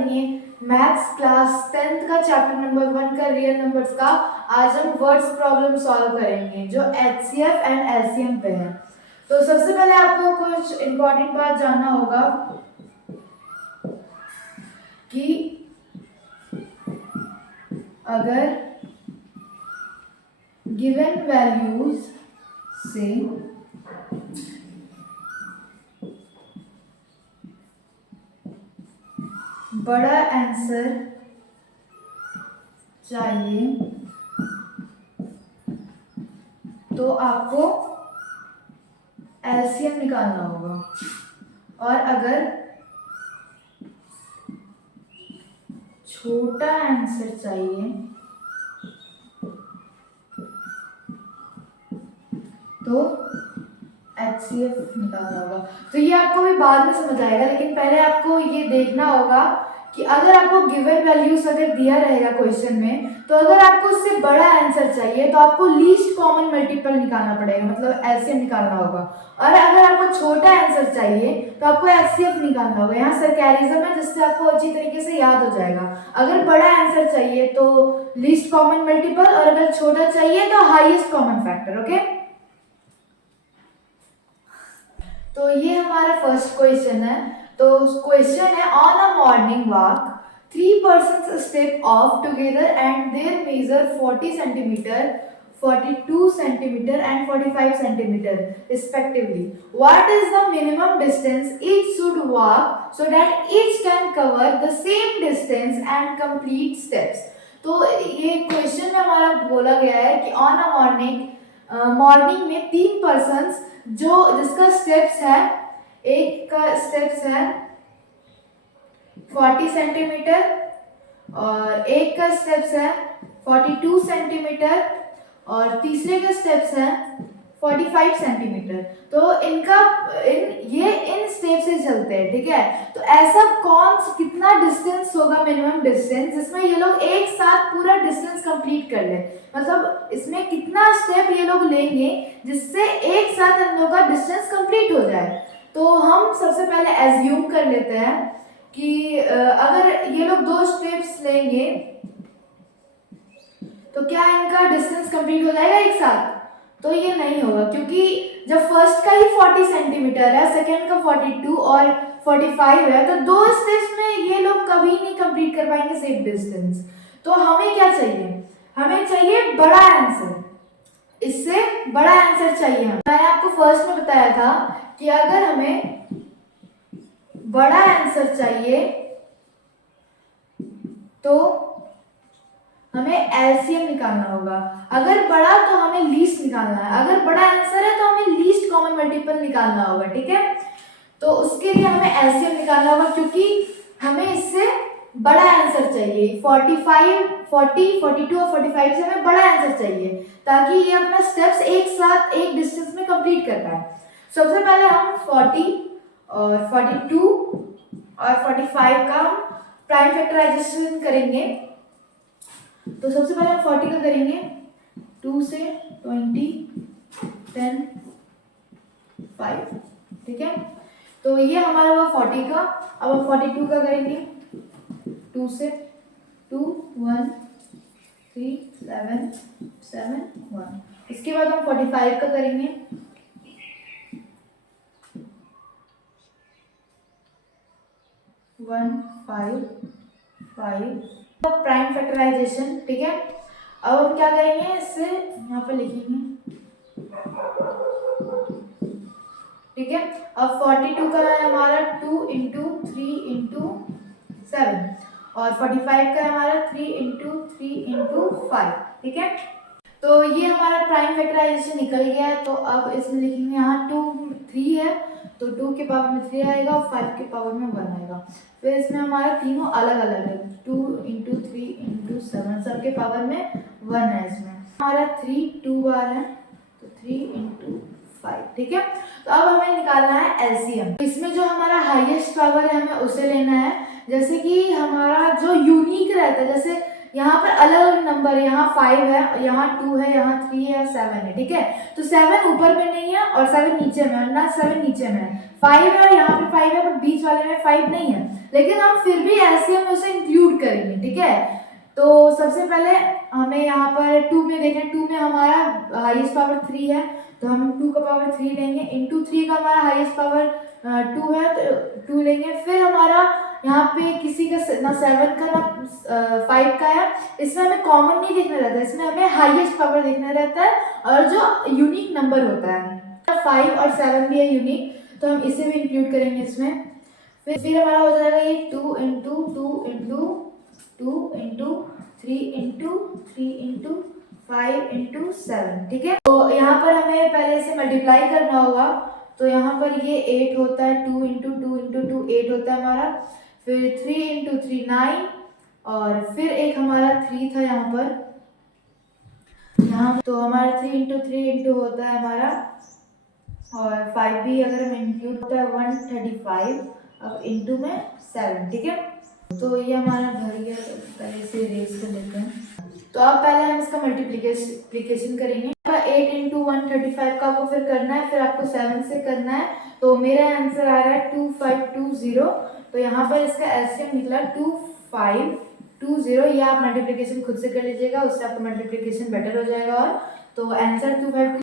करेंगे maths class 10th का chapter number 1 का रियल नंबर्स का। आज हम वर्ड्स प्रॉब्लम सॉल्व करेंगे जो HCF एंड LCM पे है। तो सबसे पहले आपको कुछ इम्पोर्टेंट बात जानना होगा कि अगर गिवन वैल्यूज से बड़ा आंसर चाहिए तो आपको एलसीएम निकालना होगा, और अगर छोटा आंसर चाहिए तो HCF निकालना होगा। तो ये आपको भी बाद में समझ आएगा, लेकिन पहले आपको ये देखना होगा कि अगर आपको गिवन वैल्यूज अगर दिया रहेगा क्वेश्चन में, तो अगर आपको उससे बड़ा आंसर चाहिए तो आपको लीस्ट कॉमन मल्टीपल निकालना पड़ेगा, मतलब LCM निकालना होगा। और अगर आपको छोटा आंसर चाहिए तो आपको HCF निकालना होगा। यहाँ सरकैरिज्म है जिससे आपको अच्छी तरीके से याद हो जाएगा। अगर बड़ा आंसर चाहिए तो लीस्ट कॉमन मल्टीपल, और अगर छोटा चाहिए तो हाईएस्ट कॉमन फैक्टर। ओके, तो ये हमारा फर्स्ट क्वेश्चन है। तो क्वेश्चन है, on a morning walk 3 persons step off together and their measure 40 centimeter, 42 centimeter and 45 centimeter respectively. What is the minimum distance each should walk so that each can cover the same distance and complete steps? तो ये question में हमारा बोला गया है कि on a morning में 3 persons जिसका स्टेप्स है, एक का स्टेप्स है 40 सेंटीमीटर और एक का स्टेप्स है 42 सेंटीमीटर और तीसरे का स्टेप्स है 45 सेंटीमीटर। तो इन स्टेप से चलते हैं, ठीक है। तो ऐसा कितना डिस्टेंस होगा मिनिमम डिस्टेंस जिसमें ये लोग एक साथ पूरा डिस्टेंस कंप्लीट कर ले, मतलब इसमें कितना स्टेप ये लोग लेंगे जिससे एक साथ इन लोगों का डिस्टेंस कंप्लीट हो जाए। तो हम सबसे पहले एज्यूम कर लेते हैं कि अगर ये लोग 2 स्टेप्स लेंगे तो क्या इनका डिस्टेंस कंप्लीट हो जाएगा एक साथ? तो ये नहीं होगा, क्योंकि जब फर्स्ट का ही 40 सेंटीमीटर है, सेकेंड का 42 और 45 है, तो 2 स्टेप्स में ये लोग कभी नहीं कंप्लीट कर पाएंगे सेम डिस्टेंस। तो हमें क्या चाहिए? हमें चाहिए बड़ा आंसर, इससे बड़ा आंसर चाहिए। मैंने आपको फर्स्ट में बताया था कि अगर हमें बड़ा आंसर चाहिए तो हमें एलसीएम निकालना होगा। अगर बड़ा तो हमें लीस्ट निकालना है, अगर बड़ा आंसर है तो हमें लीस्ट कॉमन मल्टीपल निकालना होगा, ठीक है। तो उसके लिए हमें एलसीएम निकालना होगा, क्योंकि हमें इससे बड़ा आंसर चाहिए। 45, 40, 42 और 45 से हमें बड़ा आंसर चाहिए ताकि ये अपना स्टेप्स एक साथ एक डिस्टेंस में कंप्लीट कर पाए। सबसे पहले हम 40 और 42 और 45 का हम प्राइम फैक्टराइजेशन करेंगे। तो सबसे पहले हम 40 का करेंगे, 2 से 20, 10, 5, ठीक है। तो ये हमारा हुआ 40 का। अब हम 42 का करेंगे, 2 से 2, 1, 3, 7, 7, 1। इसके बाद हम 45 का करेंगे, 1, 5, 5, प्राइम फैक्टराइजेशन, ठीक है। अब हम क्या करेंगे, इससे यहाँ पर लिखेंगे, ठीक है। अब 42 का है हमारा 2 इंटू 3 इंटू 7 और 45 का है हमारा 3 इंटू 3 इंटू 5, ठीक है। तो ये हमारा प्राइम फैक्टराइजेशन निकल गया है। तो अब इसमें लिखेंगे, यहाँ 2, 3 है तो 2 के पावर में 3 आएगा और 5 के पावर में 1 आएगा। फिर इसमें हमारा तीनों अलग अलग है, 2 इंटू 3 इंटू 7, सबके पावर में 1 है। इसमें हमारा 3 2 बार है तो 3 इंटू 5, ठीक है। तो अब हमें निकालना है एलसीएम। इसमें जो हमारा हाईएस्ट पावर है हमें उसे लेना है। जैसे कि हमारा जो यूनिक रहता है, जैसे यहाँ पर अलग अलग नंबर, यहाँ 5 है, यहाँ 2 है, यहाँ 3 है, 7 है, ठीक है। तो 7 ऊपर में नहीं है और 7 नीचे में, और ना 7 नीचे में है, 5 है और यहाँ पे 5 है, पर बीच वाले में 5 नहीं है, लेकिन हम फिर भी एलसीएम में उसे इंक्लूड करेंगे, ठीक है। तो सबसे पहले हमें यहाँ पर 2 में देखें, 2 में हमारा हाईएस्ट पावर 3 है, तो हम 2 का पावर 3 लेंगे, इंटू 3 का हमारा हाईएस्ट पावर 2 है, तो 2 लेंगे। फिर हमारा यहाँ पे किसी का ना 7 का ना 5 का है, इसमें हमें कॉमन नहीं देखना रहता है, इसमें हमें हाईएस्ट पावर देखना रहता है और जो यूनिक नंबर होता है। 5 और 7 भी है यूनिक, तो हम इसे भी इंक्लूड करेंगे इसमें। फिर हमारा हो जाएगा ये 2 into 2 into 2 into 3 into 3 into 5 into 7, ठीक है। तो यहाँ पर हमें पहले से मल्टीप्लाई करना होगा, तो यहाँ पर ये 8 होता है, 2 इंटू 2 इंटू 2 8 होता है हमारा, फिर 3 इंटू 3 9, और फिर एक हमारा 3 था यहाँ पर, यहाँ तो हमारा 3 इंटू 3 इंटू होता है हमारा, और 5 भी अगर हम इंक्लूड होता है 135, अब इंटू में 7, ठीक है। तो ये हमारा भर गया, तो पहले से इरेज कर लेते हैं। तो अब पहले हम इसका मल्टीप्लिकेशन करेंगे। 8 इंटू 135 का आपको फिर करना है, फिर आपको 7 से करना है, तो मेरा आंसर आ रहा है 2520। तो यहाँ पर इसका एलसीएम निकला 2520। ये आप मल्टीप्लिकेशन खुद से कर लीजिएगा, उससे आपका मल्टीप्लिकेशन बेटर हो जाएगा। और तो आंसर 2520